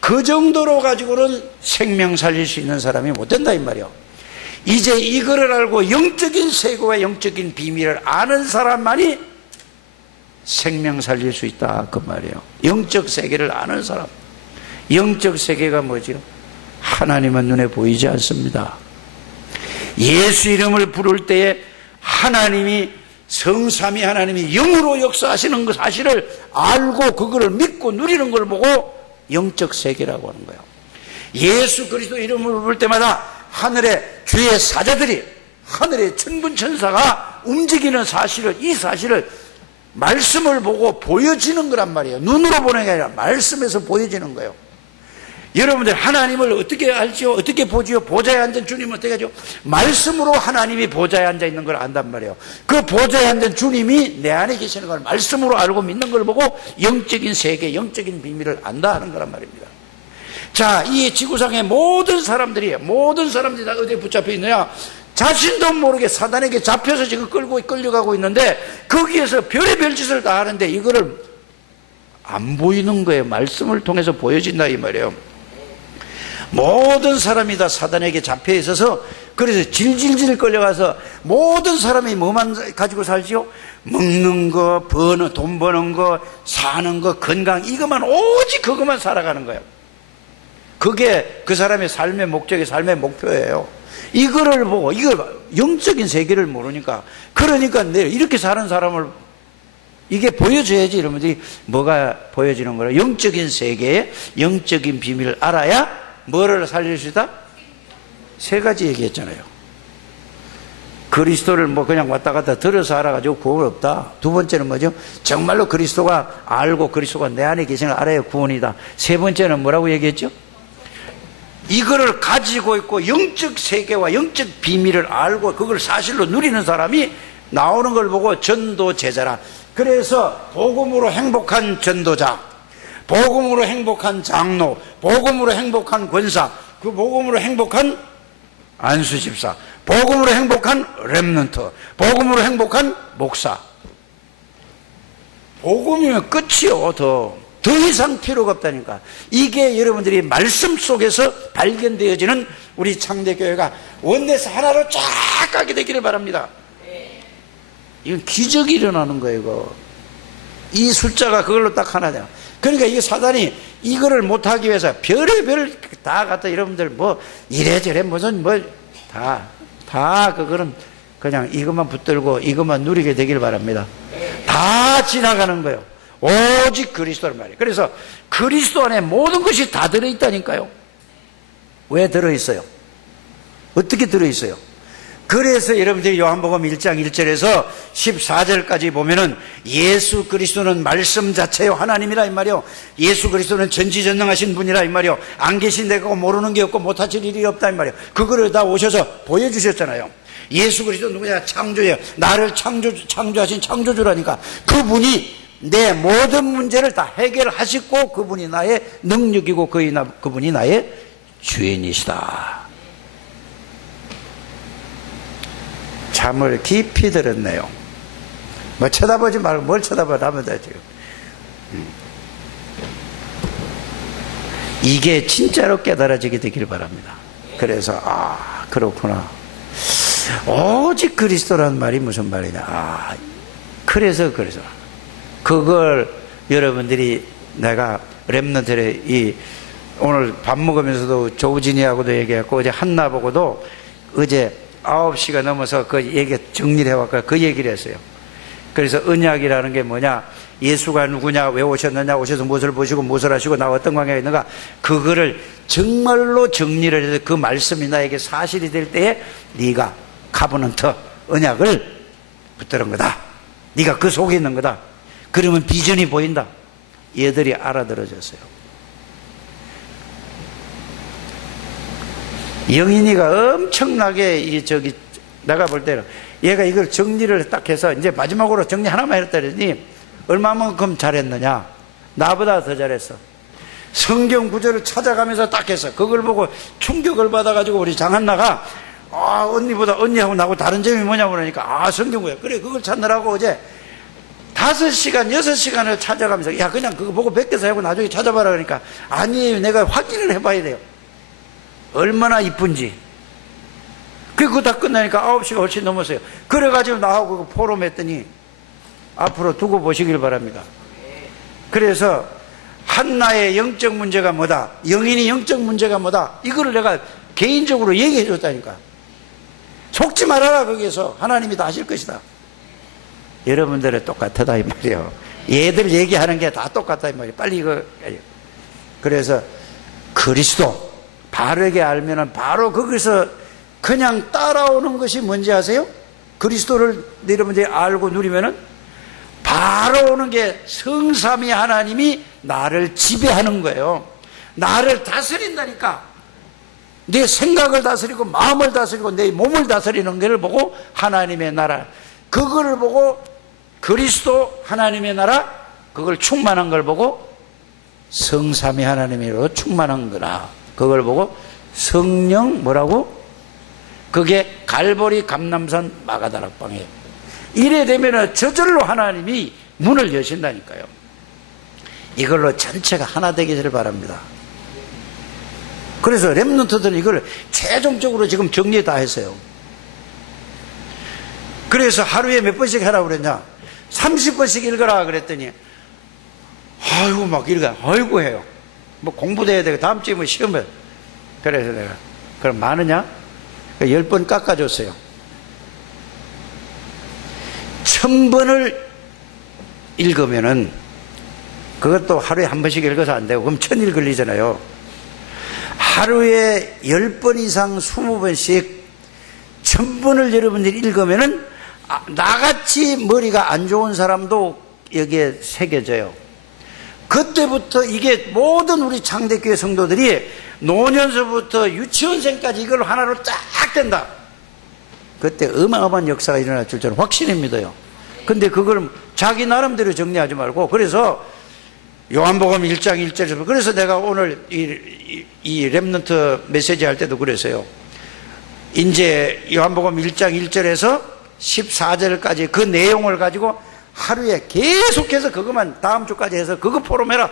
그 정도로 가지고는 생명 살릴 수 있는 사람이 못 된다, 이 말이에요. 이제 이거를 알고 영적인 세계와 영적인 비밀을 아는 사람만이 생명 살릴 수 있다, 그 말이에요. 영적 세계를 아는 사람. 영적 세계가 뭐죠? 하나님은 눈에 보이지 않습니다. 예수 이름을 부를 때에 하나님이, 성삼위 하나님이 영으로 역사하시는 그 사실을 알고 그거를 믿고 누리는 걸 보고 영적 세계라고 하는 거예요. 예수 그리스도 이름을 부를 때마다 하늘의 주의 사자들이, 하늘의 천군 천사가 움직이는 사실을, 이 사실을 말씀을 보고 보여지는 거란 말이에요. 눈으로 보는 게 아니라 말씀에서 보여지는 거예요. 여러분들 하나님을 어떻게 알지요? 어떻게 보지요? 보좌에 앉은 주님은 어떻게 하죠? 말씀으로 하나님이 보좌에 앉아 있는 걸 안단 말이에요. 그 보좌에 앉은 주님이 내 안에 계시는 걸 말씀으로 알고 믿는 걸 보고 영적인 세계, 영적인 비밀을 안다 하는 거란 말입니다. 자, 이 지구상의 모든 사람들이 다 어디에 붙잡혀 있느냐? 자신도 모르게 사단에게 잡혀서 지금 끌려가고 있는데 거기에서 별의별 짓을 다 하는데 이거를 안 보이는 거예요. 말씀을 통해서 보여진다 이 말이에요. 모든 사람이 다 사단에게 잡혀 있어서 그래서 질질질 끌려가서 모든 사람이 뭐만 가지고 살지요? 먹는 거, 돈 버는 거, 사는 거, 건강 이것만 오직 그것만 살아가는 거예요. 그게 그 사람의 삶의 목적이 삶의 목표예요. 이거를 보고 이걸 영적인 세계를 모르니까 그러니까 이렇게 사는 사람을 이게 보여줘야지. 여러분들이 뭐가 보여지는 거예요? 영적인 세계의 영적인 비밀을 알아야 뭐를 살릴 수 있다? 세 가지 얘기했잖아요. 그리스도를 뭐 그냥 왔다 갔다 들어서 알아가지고 구원 없다. 두 번째는 뭐죠? 정말로 그리스도가 알고 그리스도가 내 안에 계시는 걸 알아야 구원이다. 세 번째는 뭐라고 얘기했죠? 이거를 가지고 있고 영적 세계와 영적 비밀을 알고 그걸 사실로 누리는 사람이 나오는 걸 보고 전도 제자라. 그래서 복음으로 행복한 전도자, 복음으로 행복한 장로, 복음으로 행복한 권사, 그 복음으로 행복한 안수집사, 복음으로 행복한 렘넌트, 복음으로 행복한 목사. 복음이면 끝이요. 더 이상 필요가 없다니까. 이게 여러분들이 말씀 속에서 발견되어지는 우리 창대교회가 원내에서 하나로 쫙 가게 되기를 바랍니다. 이건 기적이 일어나는 거예요. 이거. 이 숫자가 그걸로 딱 하나잖아. 그러니까 이게 사단이 이거를 못하기 위해서 별의별 다 갖다 여러분들 뭐 이래저래 무슨 뭐 다 그거는 그냥 이것만 붙들고 이것만 누리게 되길 바랍니다. 다 지나가는 거예요. 오직 그리스도란 말이에요. 그래서 그리스도 안에 모든 것이 다 들어있다니까요. 왜 들어있어요? 어떻게 들어있어요? 그래서 여러분들이 요한복음 1장 1절에서 14절까지 보면은 예수 그리스도는 말씀 자체요 하나님이라 이 말이요. 예수 그리스도는 전지전능하신 분이라 이 말이요. 안 계신 데가 모르는 게 없고 못하실 일이 없다 이 말이요. 그거를 다 오셔서 보여주셨잖아요. 예수 그리스도 누구냐? 창조예요. 나를 창조하신 창조주라니까. 그분이 내 모든 문제를 다 해결하시고 그분이 나의 능력이고 그분이 나의 주인이시다. 잠을 깊이 들었네요. 뭐 쳐다보지 말고 뭘 쳐다보라면 돼 지금. 이게 진짜로 깨달아지게 되길 바랍니다. 그래서 그렇구나. 오직 그리스도라는 말이 무슨 말이냐. 그래서 그걸 여러분들이 내가 렘넌트에 오늘 밥 먹으면서도 조우진이하고도 얘기했고 어제 한나보고도 어제 9시가 넘어서 그 얘기 정리를 해왔고 그 얘기를 했어요. 그래서 언약이라는 게 뭐냐? 예수가 누구냐? 왜 오셨느냐? 오셔서 무엇을 보시고 무엇을 하시고 나 어떤 관계가 있는가? 그거를 정말로 정리를 해서 그 말씀이 나에게 사실이 될 때에 네가 카버넌트 언약을 붙드는 거다. 네가 그 속에 있는 거다. 그러면 비전이 보인다. 얘들이 알아들어졌어요. 영인이가 엄청나게 내가 볼 때는 얘가 이걸 정리를 딱 해서 이제 마지막으로 정리 하나만 했더니 얼마만큼 잘했느냐? 나보다 더 잘했어. 성경 구절을 찾아가면서 딱 했어. 그걸 보고 충격을 받아가지고 우리 장한나가 언니하고 나하고 다른 점이 뭐냐고 그러니까 성경 구절 그래 그걸 찾느라고 어제 5시간 6시간을 찾아가면서 야 그냥 그거 보고 베껴서 하고 나중에 찾아봐라 그러니까 아니에요. 내가 확인을 해봐야 돼요. 얼마나 이쁜지. 그거 다 끝나니까 9시가 훨씬 넘었어요. 그래가지고 나하고 포럼 했더니 앞으로 두고 보시길 바랍니다. 그래서 한나의 영적 문제가 뭐다? 영인이 영적 문제가 뭐다? 이거를 내가 개인적으로 얘기해 줬다니까. 속지 말아라. 거기에서 하나님이 다 하실 것이다. 여러분들은 똑같다 이 말이에요. 얘들 얘기하는 게 다 똑같다 이 말이에요. 빨리 이거. 그래서 그리스도 바르게 알면은 바로 거기서 그냥 따라오는 것이 뭔지 아세요? 그리스도를 여러분들이 알고 누리면은 바로 오는 게 성삼위 하나님이 나를 지배하는 거예요. 나를 다스린다니까. 내 생각을 다스리고 마음을 다스리고 내 몸을 다스리는 것을 보고 하나님의 나라, 그거를 보고 그리스도 하나님의 나라, 그걸 충만한 걸 보고 성삼위 하나님으로 충만한 거라, 그걸 보고 성령 뭐라고? 그게 갈보리 감람산 마가다락방에 이래 되면 저절로 하나님이 문을 여신다니까요. 이걸로 전체가 하나 되기를 바랍니다. 그래서 렘넌트들은 이걸 최종적으로 지금 정리 다 했어요. 그래서 하루에 몇 번씩 하라고 그랬냐? 30번씩 읽어라 그랬더니 아이고 막 읽어, 아이고 해요. 뭐 공부도 해야 되고 다음 주에 뭐 시험을. 그래서 내가 그럼 많으냐? 10번 깎아줬어요. 1000번을 읽으면은 그것도 하루에 한 번씩 읽어서 안 되고 그럼 1000일 걸리잖아요. 하루에 10번 이상 20번씩 1000번을 여러분들이 읽으면은 나같이 머리가 안 좋은 사람도 여기에 새겨져요. 그때부터 이게 모든 우리 창대교회 성도들이 노년서부터 유치원생까지 이걸 하나로 쫙 된다. 그때 어마어마한 역사가 일어날 줄 저는 확신히 믿어요. 근데 그걸 자기 나름대로 정리하지 말고, 그래서 요한복음 1장 1절에서, 그래서 내가 오늘 이 렘넌트 메시지 할 때도 그랬어요. 이제 요한복음 1장 1절에서 14절까지 그 내용을 가지고 하루에 계속해서 그것만 다음 주까지 해서 그거 포럼해라.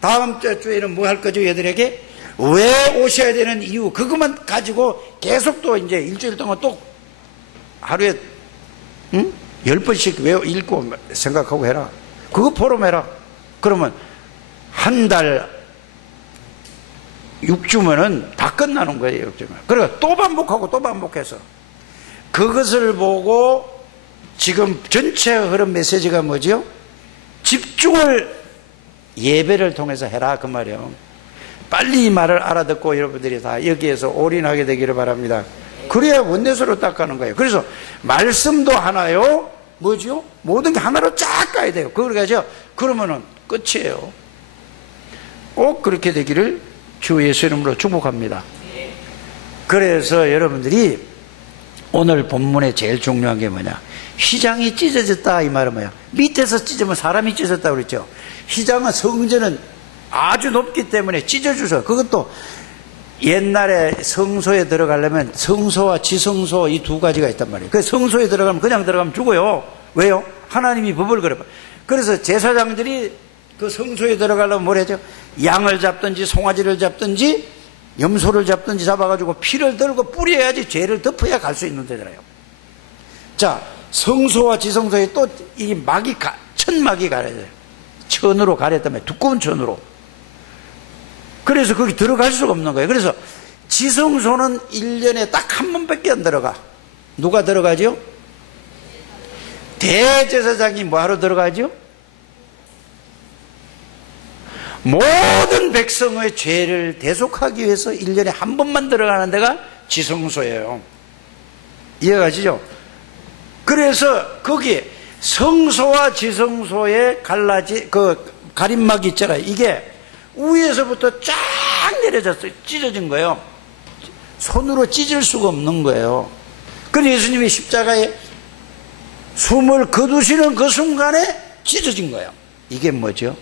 다음 주에는 뭐 할 거죠? 얘들에게 왜 오셔야 되는 이유, 그것만 가지고 계속 또 이제 일주일 동안 또 하루에 10번씩 외워 읽고 생각하고 해라. 그거 포럼해라. 그러면 한 달 6주면은 다 끝나는 거예요. 6주면. 그러니까 또 반복하고 또 반복해서 그것을 보고 지금 전체 흐름 메시지가 뭐죠? 집중을 예배를 통해서 해라 그 말이에요. 빨리 이 말을 알아듣고 여러분들이 다 여기에서 올인하게 되기를 바랍니다. 그래야 원내서로 딱 가는 거예요. 그래서 말씀도 하나요, 뭐죠? 모든 게 하나로 쫙 가야 돼요. 그걸 가죠. 그러면은 끝이에요. 꼭 그렇게 되기를 주 예수 이름으로 축복합니다. 그래서 여러분들이 오늘 본문에 제일 중요한 게 뭐냐? 휘장이 찢어졌다 이 말은 뭐야? 밑에서 찢으면 사람이 찢어졌다 그랬죠. 휘장은 성전은 아주 높기 때문에 찢어져서, 그것도 옛날에 성소에 들어가려면 성소와 지성소 이 두 가지가 있단 말이에요. 그 성소에 들어가면 그냥 들어가면 죽어요. 왜요? 하나님이 법을 걸어봐. 그래서 제사장들이 그 성소에 들어가려면 뭘 하죠? 양을 잡든지 송아지를 잡든지 염소를 잡든지 잡아가지고 피를 들고 뿌려야지 죄를 덮어야 갈 수 있는 데잖아요. 자, 성소와 지성소에 또 이 막이 천막이 가려져요. 천으로 가렸다면 두꺼운 천으로. 그래서 거기 들어갈 수가 없는 거예요. 그래서 지성소는 1년에 딱 한 번밖에 안 들어가. 누가 들어가죠? 대제사장이 뭐하러 들어가죠? 모든 백성의 죄를 대속하기 위해서 1년에 한 번만 들어가는 데가 지성소예요. 이해가시죠? 그래서 거기 성소와 지성소에 그 가림막이 있잖아요. 이게 위에서부터 쫙 내려졌어요. 찢어진 거예요. 손으로 찢을 수가 없는 거예요. 그래서 예수님이 십자가에 숨을 거두시는 그 순간에 찢어진 거예요. 이게 뭐죠?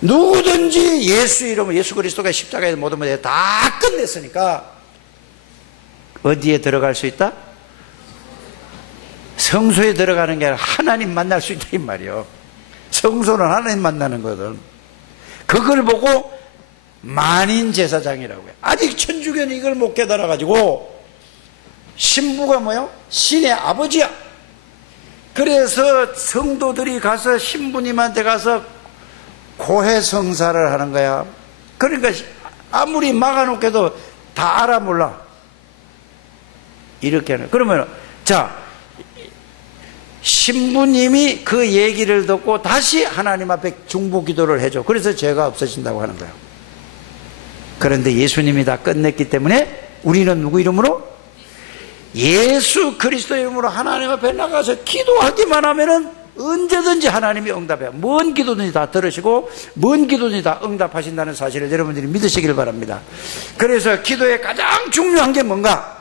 누구든지 예수 이름으로, 예수 그리스도가 십자가에서 모든 것을 다 끝냈으니까 어디에 들어갈 수 있다? 성소에 들어가는 게 아니라 하나님 만날 수 있다 이 말이에요. 성소는 하나님 만나는 거거든. 그걸 보고 만인 제사장이라고 해요. 아직 천주교는 이걸 못 깨달아가지고 신부가 뭐요? 신의 아버지야. 그래서 성도들이 가서 신부님한테 가서 고해성사를 하는 거야. 그러니까 아무리 막아놓게도 다 알아 몰라. 이렇게 하는. 그러면 자, 신부님이 그 얘기를 듣고 다시 하나님 앞에 중보 기도를 해줘. 그래서 죄가 없어진다고 하는 거예요. 그런데 예수님이 다 끝냈기 때문에 우리는 누구 이름으로? 예수 그리스도 이름으로 하나님 앞에 나가서 기도하기만 하면은 언제든지 하나님이 응답해요. 뭔 기도든지 다 들으시고 뭔 기도든지 다 응답하신다는 사실을 여러분들이 믿으시길 바랍니다. 그래서 기도의 가장 중요한 게 뭔가?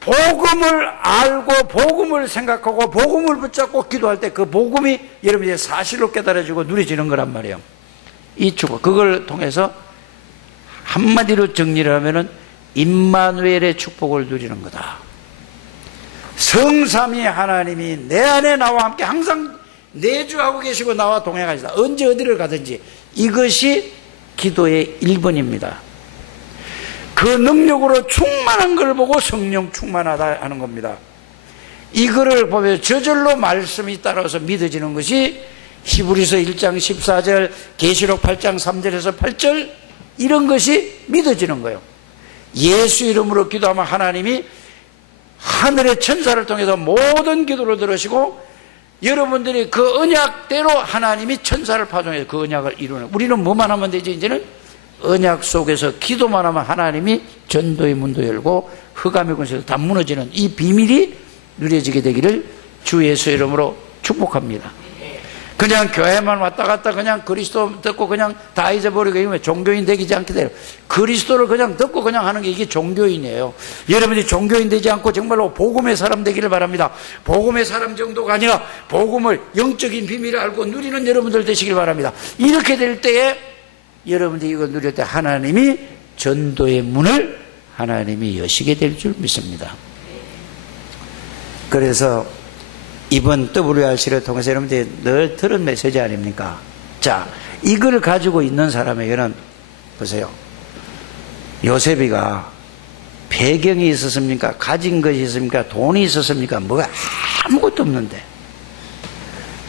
복음을 알고 복음을 생각하고 복음을 붙잡고 기도할 때 그 복음이 여러분들이 사실로 깨달아지고 누려지는 거란 말이에요. 이 축복, 그걸 통해서 한마디로 정리를 하면은 임마누엘의 축복을 누리는 거다. 성삼위 하나님이 내 안에 나와 함께 항상 내주하고 계시고 나와 동행하시다. 언제 어디를 가든지. 이것이 기도의 1번입니다. 그 능력으로 충만한 걸 보고 성령 충만하다 하는 겁니다. 이거를 보면 저절로 말씀이 따라서 믿어지는 것이 히브리서 1장 14절, 계시록 8장 3절에서 8절, 이런 것이 믿어지는 거예요. 예수 이름으로 기도하면 하나님이 하늘의 천사를 통해서 모든 기도를 들으시고 여러분들이 그 언약대로 하나님이 천사를 파송해서 그 언약을 이루는, 우리는 뭐만 하면 되지? 이제는 언약 속에서 기도만 하면 하나님이 전도의 문도 열고 흑암의 권세도 다 무너지는 이 비밀이 누려지게 되기를 주 예수 이름으로 축복합니다. 그냥 교회만 왔다 갔다 그냥 그리스도 듣고 그냥 다 잊어버리고 이러면 종교인 되지 않게 돼요. 그리스도를 그냥 듣고 그냥 하는 게 이게 종교인이에요. 여러분이 종교인 되지 않고 정말로 복음의 사람 되기를 바랍니다. 복음의 사람 정도가 아니라 복음을 영적인 비밀을 알고 누리는 여러분들 되시길 바랍니다. 이렇게 될 때에 여러분들이 이걸 누릴 때 하나님이 전도의 문을 하나님이 여시게 될 줄 믿습니다. 그래서 이번 WRC를 통해서 여러분들이 늘 들은 메시지 아닙니까? 자, 이걸 가지고 있는 사람에게는 보세요. 요셉이가 배경이 있었습니까? 가진 것이 있습니까? 돈이 있었습니까? 뭐가 아무것도 없는데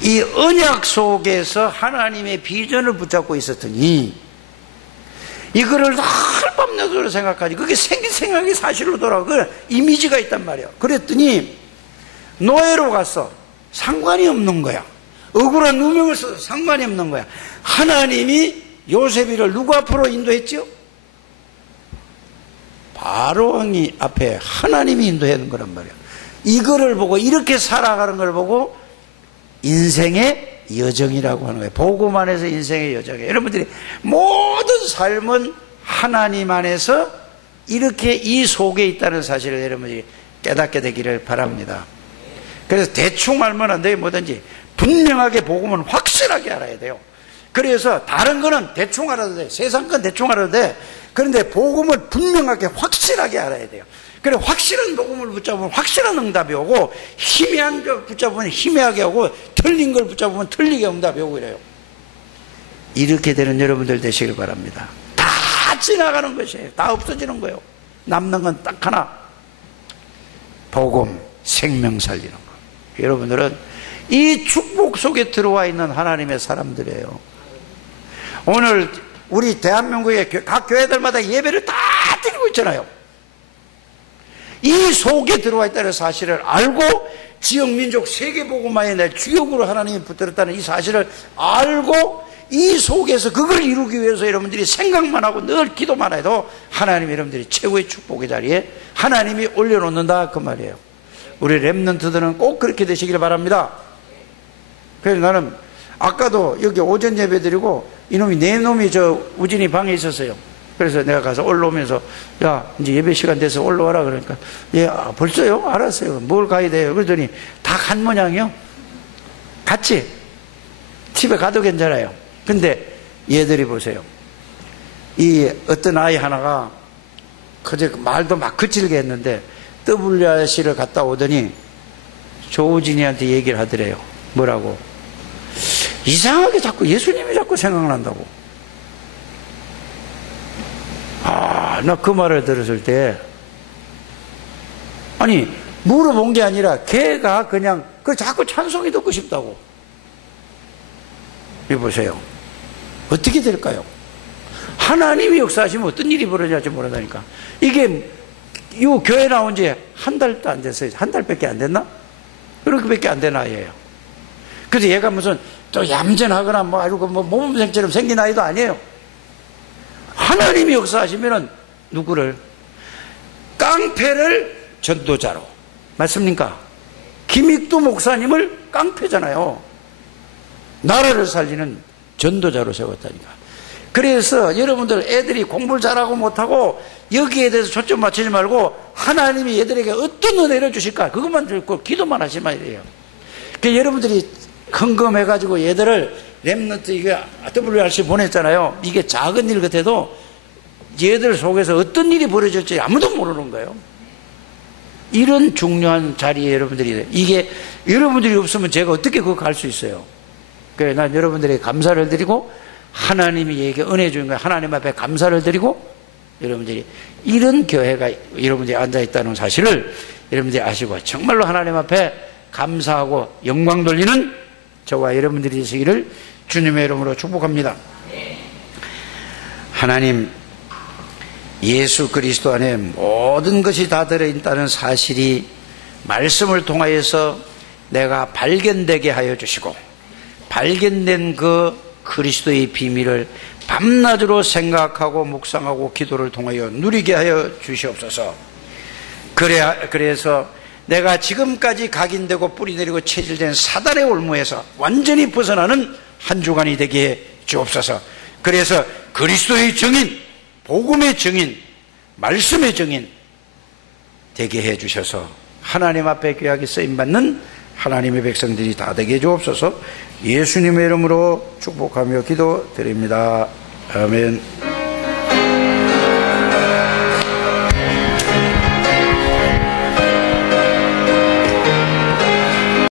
이 언약 속에서 하나님의 비전을 붙잡고 있었더니 이거를 늘 밤낮으로 생각하지. 그게 생긴 생각이 사실로 돌아가고 그 이미지가 있단 말이에요. 그랬더니 노예로 갔어. 상관이 없는 거야. 억울한 누명을 써서 상관이 없는 거야. 하나님이 요셉이를 누구 앞으로 인도했죠? 바로 왕이 앞에 하나님이 인도하는 거란 말이야. 이거를 보고 이렇게 살아가는 걸 보고 인생의 여정이라고 하는 거예요. 복음 안에서 인생의 여정이에요. 여러분들이 모든 삶은 하나님 안에서 이렇게 이 속에 있다는 사실을 여러분들이 깨닫게 되기를 바랍니다. 그래서 대충 알면 안 돼요. 뭐든지 분명하게 복음은 확실하게 알아야 돼요. 그래서 다른 거는 대충 알아도 돼. 세상 건 대충 알아도 돼. 그런데 복음을 분명하게 확실하게 알아야 돼요. 그래 확실한 복음을 붙잡으면 확실한 응답이 오고 희미한 걸 붙잡으면 희미하게 오고 틀린 걸 붙잡으면 틀리게 응답이 오고 이래요. 이렇게 되는 여러분들 되시길 바랍니다. 다 지나가는 것이에요. 다 없어지는 거예요. 남는 건 딱 하나. 복음, 생명 살리는 거. 여러분들은 이 축복 속에 들어와 있는 하나님의 사람들이에요. 오늘 우리 대한민국의 각 교회들마다 예배를 다 드리고 있잖아요. 이 속에 들어와 있다는 사실을 알고 지역 민족 세계복음화의 날 주역으로 하나님이 붙들었다는 이 사실을 알고 이 속에서 그걸 이루기 위해서 여러분들이 생각만 하고 늘 기도만 해도 하나님이 여러분들이 최고의 축복의 자리에 하나님이 올려놓는다 그 말이에요. 우리 렘넌트들은 꼭 그렇게 되시길 바랍니다. 그래서 나는 아까도 여기 오전 예배 드리고 이놈이 내 놈이 저 우진이 방에 있었어요. 그래서 내가 가서 올라오면서 야 이제 예배 시간 돼서 올라와라 그러니까 예 벌써요? 알았어요. 뭘 가야 돼요? 그러더니 다 간 모양이요. 같이 집에 가도 괜찮아요. 근데 얘들이 보세요. 이 어떤 아이 하나가 그저 말도 막 거칠게 했는데 WRC를 갔다 오더니 조우진이한테 얘기를 하더래요. 뭐라고? 이상하게 자꾸 예수님이 자꾸 생각난다고. 아, 나 그 말을 들었을 때 아니 물어본 게 아니라 걔가 그냥 그 자꾸 찬송이 듣고 싶다고. 여보세요. 어떻게 될까요? 하나님이 역사하시면 어떤 일이 벌어질지 모르다니까. 이게 이 교회 나온 지 한 달도 안 됐어요. 한 달밖에 안 됐나? 그렇게밖에 안 된 아이예요. 그래서 얘가 무슨 또 얌전하거나 뭐 아니고 뭐 모범생처럼 생긴 아이도 아니에요. 하나님이 역사하시면은 누구를? 깡패를 전도자로. 맞습니까? 김익두 목사님을 깡패잖아요. 나라를 살리는 전도자로 세웠다니까. 그래서 여러분들 애들이 공부를 잘하고 못하고 여기에 대해서 초점 맞추지 말고 하나님이 얘들에게 어떤 은혜를 주실까 그것만 듣고 기도만 하시면 돼요. 그러니까 여러분들이 헌금해가지고 얘들을 렘넌트 이게 WRC 보냈잖아요. 이게 작은 일 같아도 얘들 속에서 어떤 일이 벌어질지 아무도 모르는 거예요. 이런 중요한 자리에 여러분들이, 이게 여러분들이 없으면 제가 어떻게 그거 갈 수 있어요. 그래, 난 여러분들에게 감사를 드리고 하나님이 얘에게 은혜 주는 거예요. 하나님 앞에 감사를 드리고 여러분들이 이런 교회가 여러분들이 앉아있다는 사실을 여러분들이 아시고 정말로 하나님 앞에 감사하고 영광 돌리는 저와 여러분들이 되시기를 주님의 이름으로 축복합니다. 하나님, 예수 그리스도 안에 모든 것이 다 들어있다는 사실이 말씀을 통하여서 내가 발견되게 하여 주시고 발견된 그 그리스도의 비밀을 밤낮으로 생각하고 묵상하고 기도를 통하여 누리게 하여 주시옵소서. 그래서 내가 지금까지 각인되고 뿌리내리고 체질된 사단의 올무에서 완전히 벗어나는 한 주간이 되게 해 주옵소서. 그래서 그리스도의 증인, 복음의 증인, 말씀의 증인 되게 해 주셔서 하나님 앞에 귀하게 쓰임받는 하나님의 백성들이 다 되게 해 주옵소서. 예수님의 이름으로 축복하며 기도드립니다. 아멘.